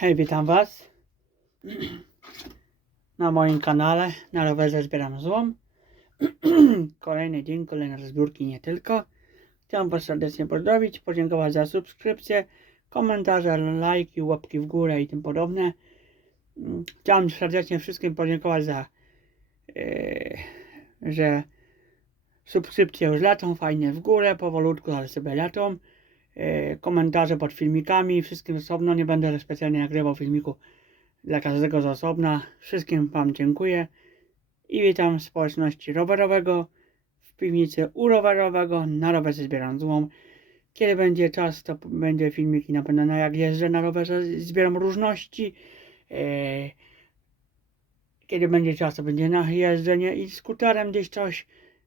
Hej, witam Was na moim kanale. Na rowerze zbieram złom. Kolejny dzień, kolejne rozbiórki, nie tylko. Chciałem Was serdecznie pozdrowić, podziękować za subskrypcję, komentarze, lajki, łapki w górę i tym podobne. Chciałem serdecznie wszystkim podziękować za, e, że subskrypcje już lecą, fajnie w górę, powolutku, ale sobie e, komentarze pod filmikami, wszystkim osobno. Nie będę specjalnie nagrywał filmiku dla każdego z osobna. Wszystkim Wam dziękuję i witam społeczności rowerowego w piwnicy u rowerowego. Na rowerze zbieram złom. Kiedy będzie czas, to będzie filmiki na pewno na jak jeżdżę na rowerze, zbieram różności. E, Kiedy będzie czas, to będzie na jeżdżenie i skuterem gdzieś coś,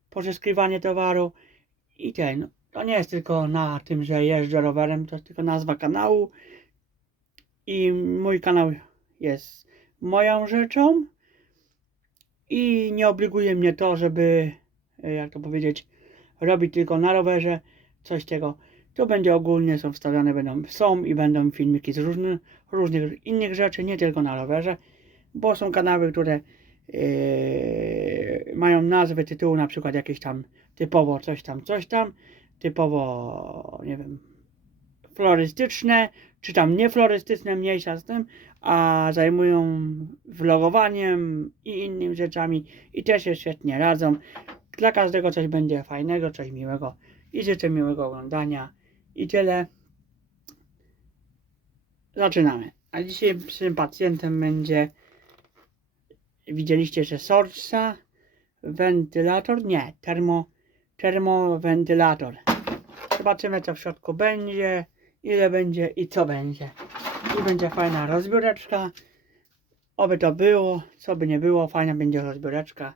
pozyskiwanie towaru i ten. To nie jest tylko na tym, że jeżdżę rowerem, to jest tylko nazwa kanału. I mój kanał jest moją rzeczą. I nie obliguje mnie to, żeby, e, jak to powiedzieć, robić tylko na rowerze coś tego. To będzie ogólnie, są wstawiane, będą, są i będą filmiki z różnych, różnych innych rzeczy, nie tylko na rowerze, bo są kanały, które e, mają nazwy tytułu, na przykład jakieś tam typowo coś tam, coś tam, typowo, nie wiem, florystyczne, czy tam nieflorystyczne, mniejsza z tym, a zajmują vlogowaniem i innymi rzeczami i też się świetnie radzą. Dla każdego coś będzie fajnego, coś miłego i życzę miłego oglądania i tyle. Zaczynamy. A dzisiejszym pacjentem będzie widzieliście, że Sorsa wentylator, nie, termo, termowentylator. Zobaczymy co w środku będzie, ile będzie i co będzie. I będzie fajna rozbióreczka. Oby to było, co by nie było, fajna będzie rozbióreczka.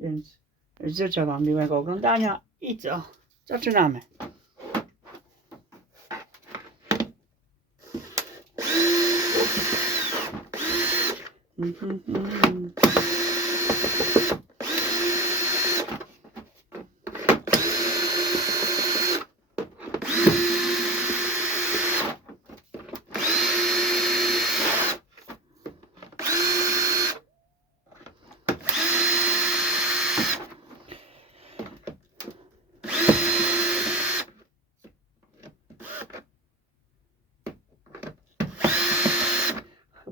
Więc życzę Wam miłego oglądania i co? Zaczynamy. Mhm, mhm.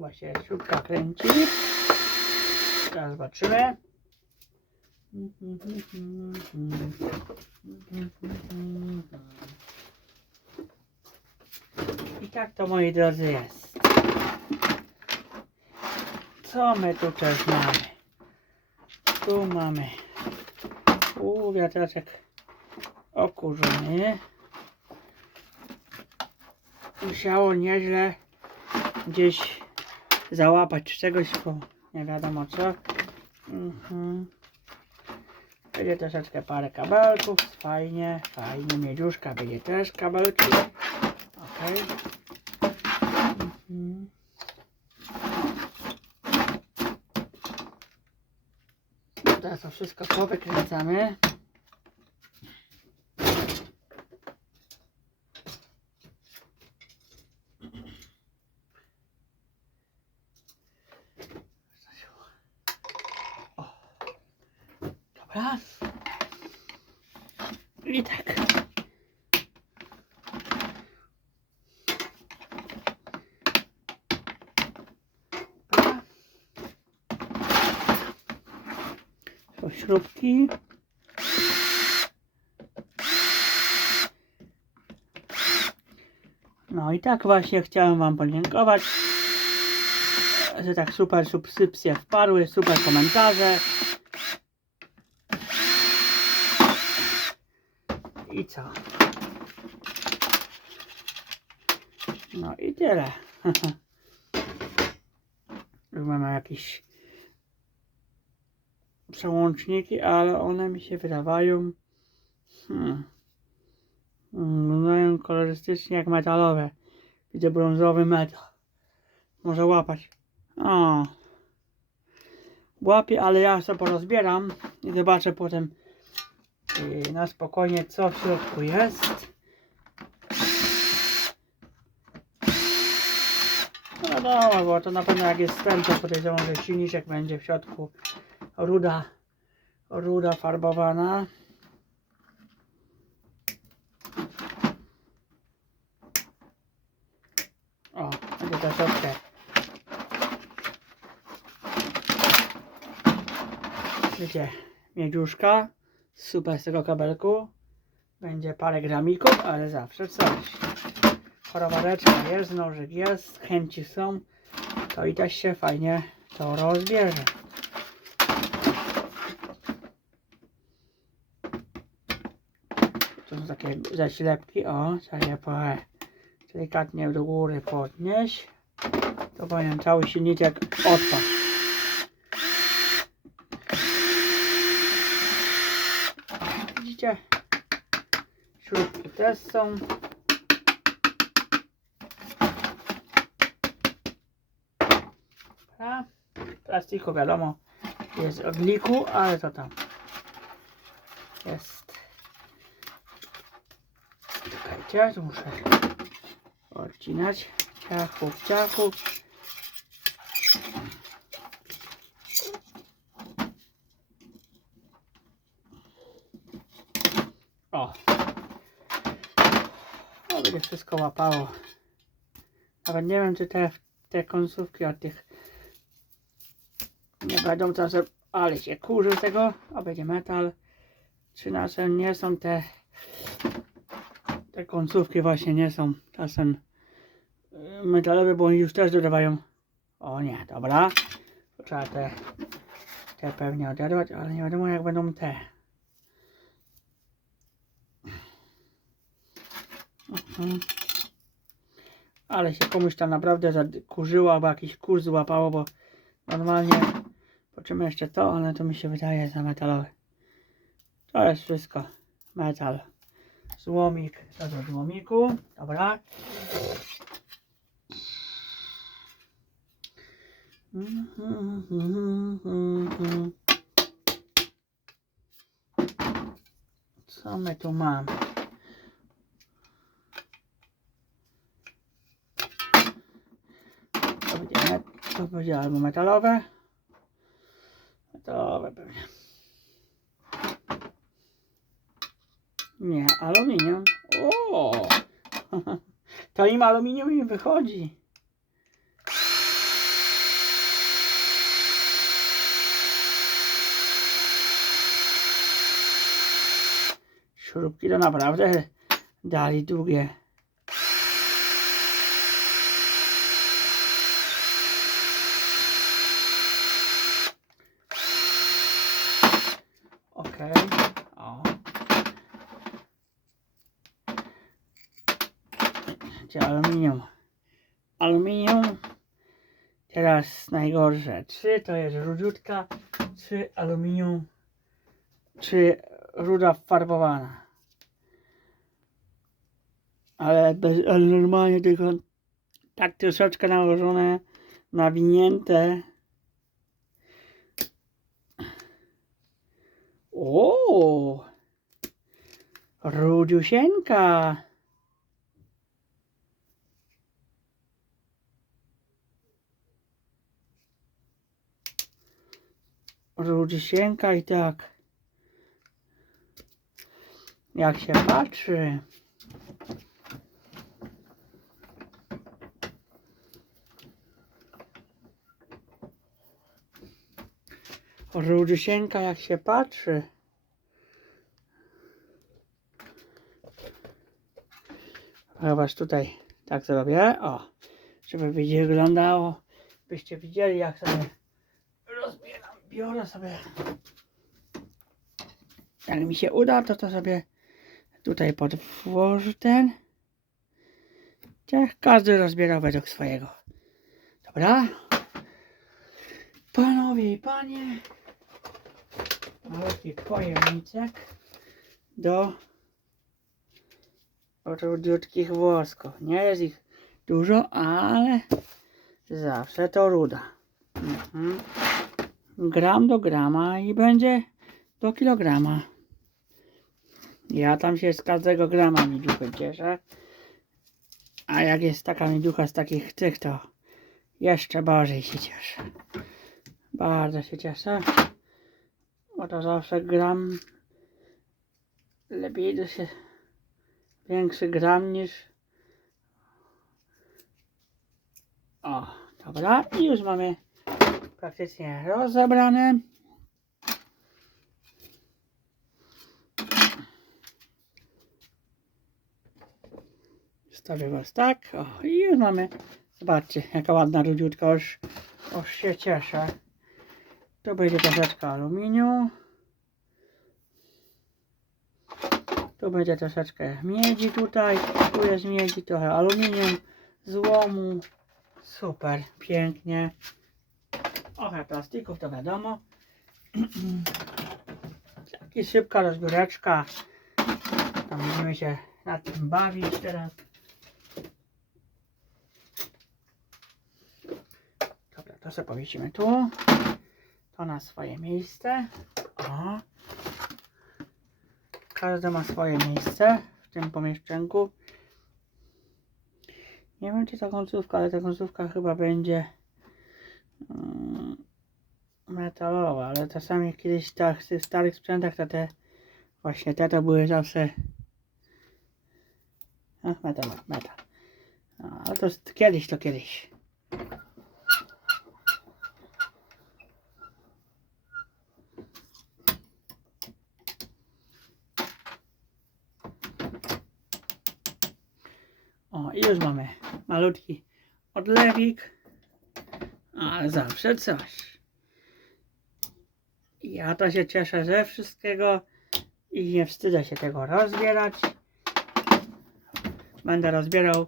Chyba się śrubka kręci. Teraz zobaczymy. I tak to moi drodzy jest. Co my tu też mamy? Tu mamy u wiatraczek okurzony. Musiało nieźle gdzieś załapać czegoś, bo nie wiadomo co. Mhm. Będzie troszeczkę parę kabelków, fajnie, fajnie, miedziuszka będzie też kabelki. Ok. Mhm. Teraz to wszystko powykręcamy. Dobra. I tak. Śrubki. No i tak właśnie chciałem Wam podziękować, że tak super subskrypcje wpadły, super komentarze. I co? No i tyle. Już mamy jakieś przełączniki, ale one mi się wydawają hmm, kolorystycznie jak metalowe. Widzę brązowy metal. Może łapać. O. Łapie, ale ja sobie porozbieram i zobaczę potem na spokojnie, co w środku jest. No wiadomo, bo to na pewno jak jest ten, to podejrzewam, że silniczek będzie w środku ruda, ruda farbowana. O, będzie troszeczkę. Wiecie, miedziuszka, super z tego kabelku. Będzie parę gramików, ale zawsze coś. Chorobareczka jest, nożyk jest, chęci są. To i też się fajnie to rozbierze. To są takie zaślepki, o, trzeba je po, delikatnie do góry podnieść. To powinien cały silniczek odpaść. Widzicie? Śrubki też są. Dobra. Plastiku wiadomo jest od liku, ale to tam jest. Czekajcie, tu muszę odcinać. Ciachu, ciachu. O. O, będzie wszystko łapało. Nawet nie wiem, czy te, te końcówki od tych nie będą czasem, ale się kurzy z tego, a będzie metal. Czy nasze nie są te te końcówki właśnie nie są czasem y, metalowe, bo oni już też dodawają. O nie, dobra. Trzeba te, te pewnie oderwać, ale nie wiadomo jak będą te. Mhm. Ale się komuś tam naprawdę zakurzyło, albo jakiś kurs złapało, bo normalnie Poczymy jeszcze to, ale to mi się wydaje za metalowe. To jest wszystko metal. Złomik, to do złomiku. Dobra. Co my tu mamy? To będzie, met- to będzie albo metalowe, metalowe pewnie. Nie, aluminium. O! To im aluminium im wychodzi. Śrubki to naprawdę dali długie. Okej. O. Aluminium? Aluminium. Teraz najgorsze. Czy to jest rudziutka, czy aluminium, czy ruda farbowana. Ale, bez, ale normalnie tylko tak troszeczkę nałożone, nawinięte. O! Rudziusieńka. Rudziusieńka i tak. Jak się patrzy. Rudziusieńka jak się patrzy. Zobacz tutaj, tak zrobię, o, żeby wyglądało, byście widzieli jak sobie rozbieram, biorę sobie, jak mi się uda, to to sobie tutaj podłożę ten, Ciech, każdy rozbierał według swojego, dobra, panowie i panie, malutki pojemniczek do rudziutkich włosków. Nie jest ich dużo, ale zawsze to ruda. Mhm. Gram do grama i będzie do kilograma. Ja tam się z każdego grama midziuchy cieszę. A jak jest taka midziucha z takich tych, to jeszcze bardziej się cieszę. Bardzo się cieszę. Bo to zawsze gram lepiej to się większy gram niż o, dobra i już mamy praktycznie rozebrane Stawię was tak. O, i już mamy. Zobaczcie, jaka ładna rudziutka. Już, już się cieszę. To będzie troszeczkę aluminium. Tu będzie troszeczkę miedzi tutaj. Tu jest miedzi, trochę aluminium, złomu. Super, pięknie. Trochę plastików, to wiadomo. Taki szybka rozbióreczka. Tam będziemy się nad tym bawić teraz. Dobra, to sobie powiesimy tu. To na swoje miejsce. O. Każdy ma swoje miejsce w tym pomieszczenku. Nie wiem czy ta końcówka, ale ta końcówka chyba będzie mm, metalowa, ale czasami kiedyś tak w starych sprzętach to te właśnie te to były zawsze Ach, metal, metal. A, ale to kiedyś, to kiedyś. O, i już mamy malutki odlewik, ale zawsze coś. Ja to się cieszę ze wszystkiego i nie wstydzę się tego rozbierać. Będę rozbierał,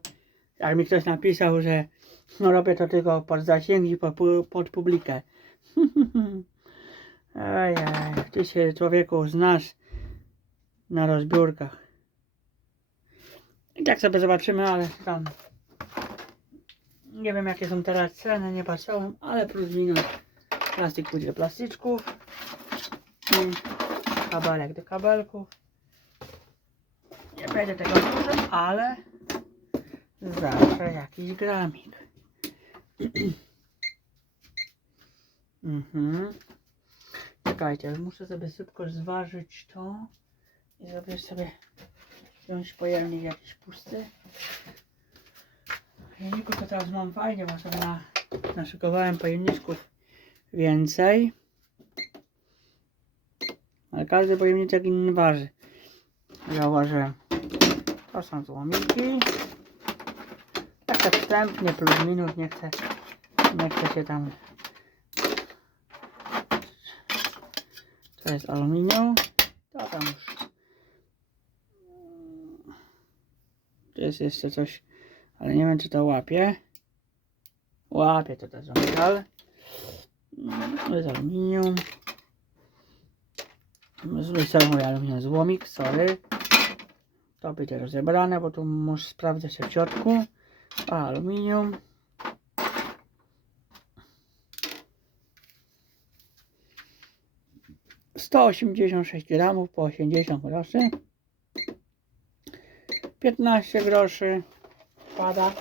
jak mi ktoś napisał, że no robię to tylko pod zasięgi, pod, pod publikę. Ojej, ty się człowieku znasz na rozbiórkach. I tak sobie zobaczymy, ale tam nie wiem jakie są teraz ceny, nie patrzyłem, ale plus minus plastik pójdzie do plastyczków i kabelek do kabelków. Nie będzie tego dużo, ale zawsze jakiś gramik. mhm. Czekajcie, muszę sobie szybko zważyć to i sobie sobie wziąć pojemnik jakiś pusty. Pojemniku to teraz mam fajnie, bo sobie na, naszykowałem pojemniczków więcej. Ale każdy pojemniczek inny waży. Zauważyłem. To są złomiki. Tak wstępnie plus minus, nie chcę, nie chcę się tam... To jest aluminium. To tam już... Tu jest jeszcze coś, ale nie wiem czy to łapie. Łapie to też metal. To jest aluminium. Wyciągnę aluminium złomik, sorry. To będzie rozebrane, bo tu muszę sprawdzać się w środku. A, aluminium. Sto osiemdziesiąt sześć gramów po 80 groszy. 15 groszy pada.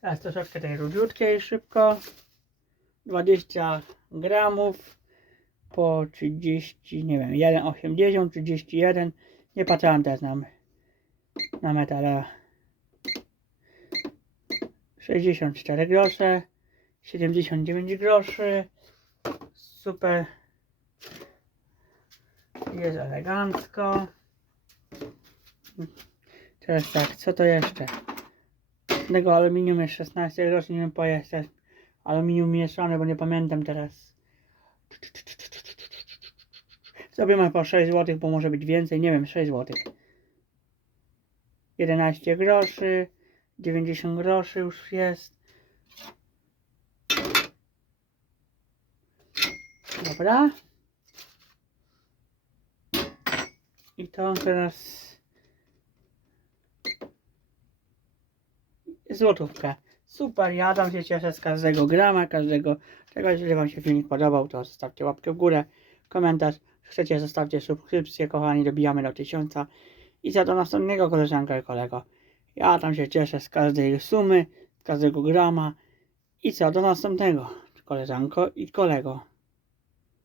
Teraz troszeczkę tej rudziutkiej szybko. 20 gramów po 30, nie wiem, 1,80, 31. Nie patrzyłem teraz na, na metala. 64 grosze, 79 groszy. Super. Jest elegancko. Teraz tak, co to jeszcze? Tego aluminium jest 16 groszy, nie wiem po jeszcze. Aluminium mieszane, bo nie pamiętam teraz. Zrobimy po 6 zł, bo może być więcej, nie wiem, 6 zł. 11 groszy, 90 groszy już jest. Dobra. I to teraz złotówkę. Super, ja tam się cieszę z każdego grama, każdego czegoś. Jeżeli Wam się filmik podobał, to zostawcie łapkę w górę, komentarz. Chcecie, zostawcie subskrypcję, kochani, dobijamy do tysiąca. I co do następnego koleżanka i kolego. Ja tam się cieszę z każdej sumy, z każdego grama. I co do następnego, koleżanko i kolego.